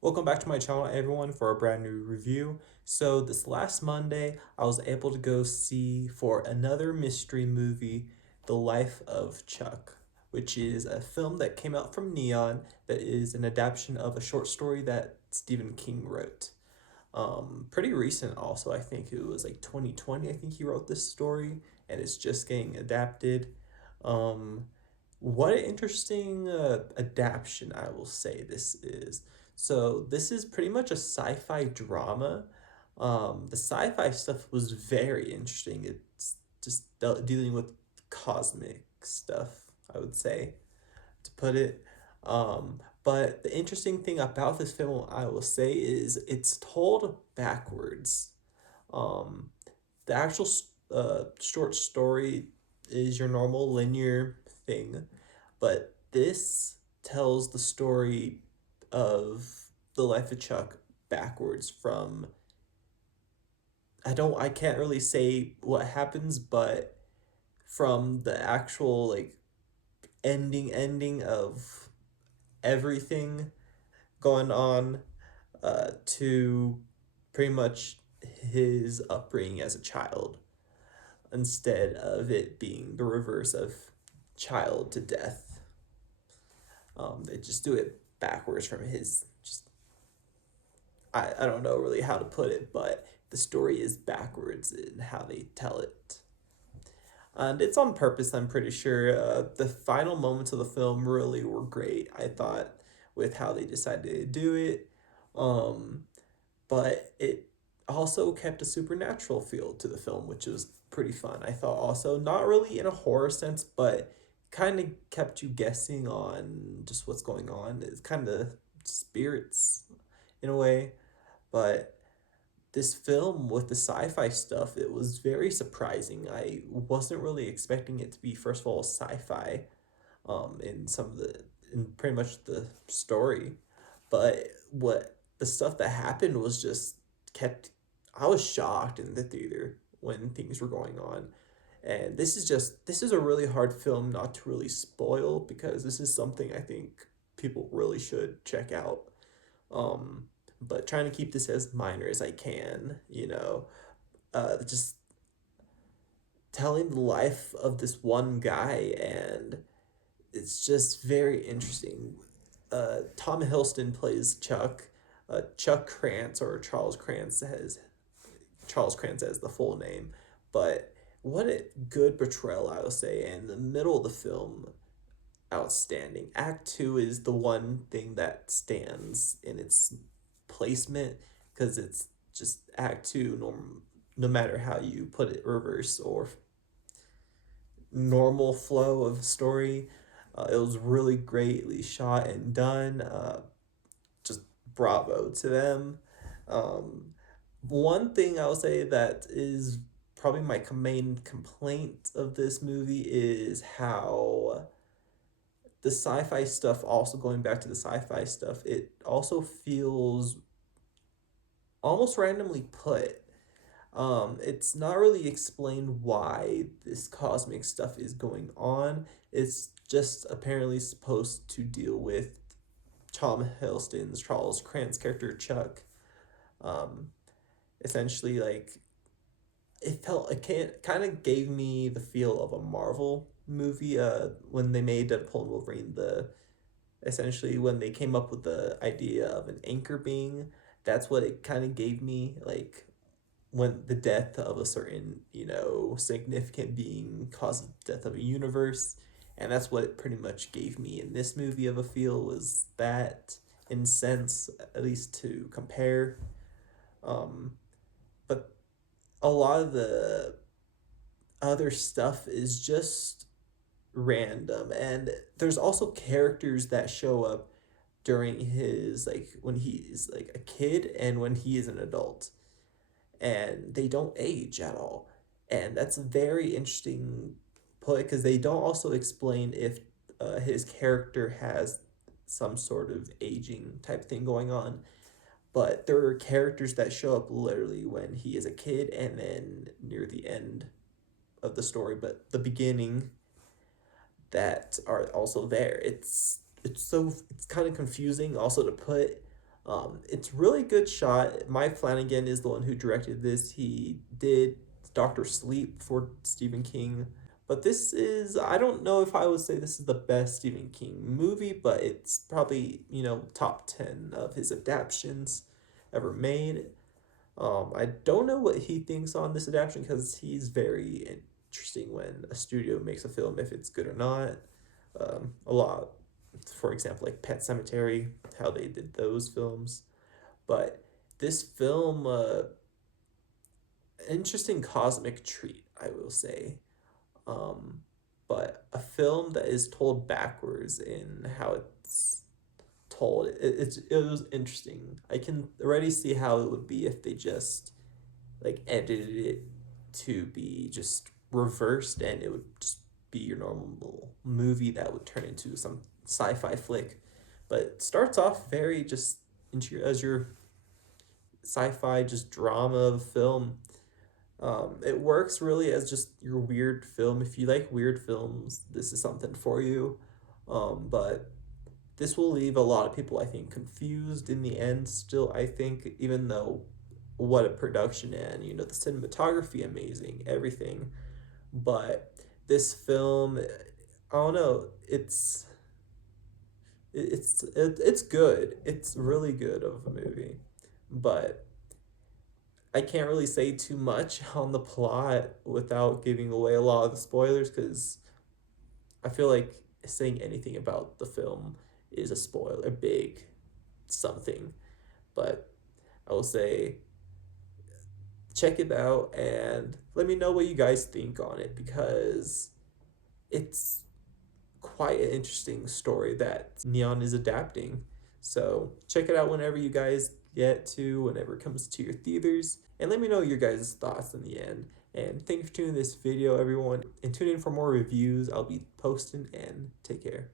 Welcome back to my channel, everyone, for a brand new review. So this last Monday, I was able to go see for another mystery movie, The Life of Chuck, which is a film that came out from Neon that is an adaptation of a short story that Stephen King wrote. Pretty recent also, I think it was like 2020, I think he wrote this story, and it's just getting adapted. Um, what an interesting adaptation, I will say this is. So this is pretty much a sci-fi drama. The sci-fi stuff was very interesting. It's just dealing with cosmic stuff, I would say, to put it. But the interesting thing about this film, I will say, is it's told backwards. Um, the actual short story is your normal linear thing, but this tells the story of the life of Chuck backwards from I can't really say what happens, but from the actual like ending of everything going on to pretty much his upbringing as a child instead of it being the reverse of child to death. They just do it backwards from his. Just I don't know really how to put it, but the story is backwards in how they tell it. And it's on purpose, I'm pretty sure. The final moments of the film really were great, I thought, with how they decided to do it. Um, but it also kept a supernatural feel to the film, which was pretty fun. I thought also, not really in a horror sense, but kind of kept you guessing on just what's going on. It's kind of spirits in a way, but this film with the sci-fi stuff, it was very surprising. I wasn't really expecting it to be, first of all, sci-fi, in some of the in pretty much the story, but what the stuff that happened was just kept. I was shocked in the theater when things were going on, and this is a really hard film not to really spoil because this is something I think people really should check out. Um, but trying to keep this as minor as I can, just telling the life of this one guy, and it's just very interesting. Tom Hiddleston plays Chuck. Chuck Krantz, or Charles Krantz as the full name, but what a good portrayal, I will say. And the middle of the film, outstanding. Act two is the one thing that stands in its placement because it's just act two, no matter how you put it, reverse or normal flow of story. It was really greatly shot and done. Just bravo to them. Um, One thing I'll say that is probably my main complaint of this movie is how the sci-fi stuff, also going back to the sci-fi stuff, it also feels almost randomly put. It's not really explained why this cosmic stuff is going on. It's just apparently supposed to deal with Tom Hiddleston's Charles Krantz character Chuck. Um, Essentially, like it kind of gave me the feel of a Marvel movie. When they made Deadpool and Wolverine, essentially when they came up with the idea of an anchor being, that's what it kind of gave me. Like when the death of a certain significant being causes the death of a universe, and that's what it pretty much gave me in this movie of a feel, was that in sense, at least to compare. Um but a lot of the other stuff is just random, and there's also characters that show up during his, like, when he's like a kid and when he is an adult, and they don't age at all. And that's very interesting play because they don't also explain if his character has some sort of aging type thing going on. but there are characters that show up literally when he is a kid and then near the end of the story, but the beginning, that are also there. It's kind of confusing also to put. It's really good shot. Mike Flanagan is the one who directed this. He did Doctor Sleep for Stephen King. But this is, I don't know if I would say this is the best Stephen King movie, but it's probably, top 10 of his adaptations ever made. I don't know what he thinks on this adaptation because he's very interesting when a studio makes a film, if it's good or not. A lot, for example, like Pet Cemetery, how they did those films. But this film, interesting cosmic treat, I will say. Um, but a film that is told backwards in how it's told, it was interesting. I can already see how it would be if they just like edited it to be just reversed, and it would just be your normal movie that would turn into some sci-fi flick. But it starts off very just into as your sci-fi just drama film. It works really as just your weird film. If you like weird films, this is something for you. But this will leave a lot of people, I think, confused in the end. Still, I think, even though what a production, and the cinematography amazing, everything, but this film, I don't know, it's good. It's really good of a movie, but I can't really say too much on the plot without giving away a lot of the spoilers, because I feel like saying anything about the film is a spoiler, a big something. But I will say check it out and let me know what you guys think on it, because it's quite an interesting story that Neon is adapting. So check it out whenever you guys get to, whenever it comes to your theaters, and let me know your guys' thoughts in the end. And thank you for tuning in this video, everyone, and tune in for more reviews I'll be posting, and take care.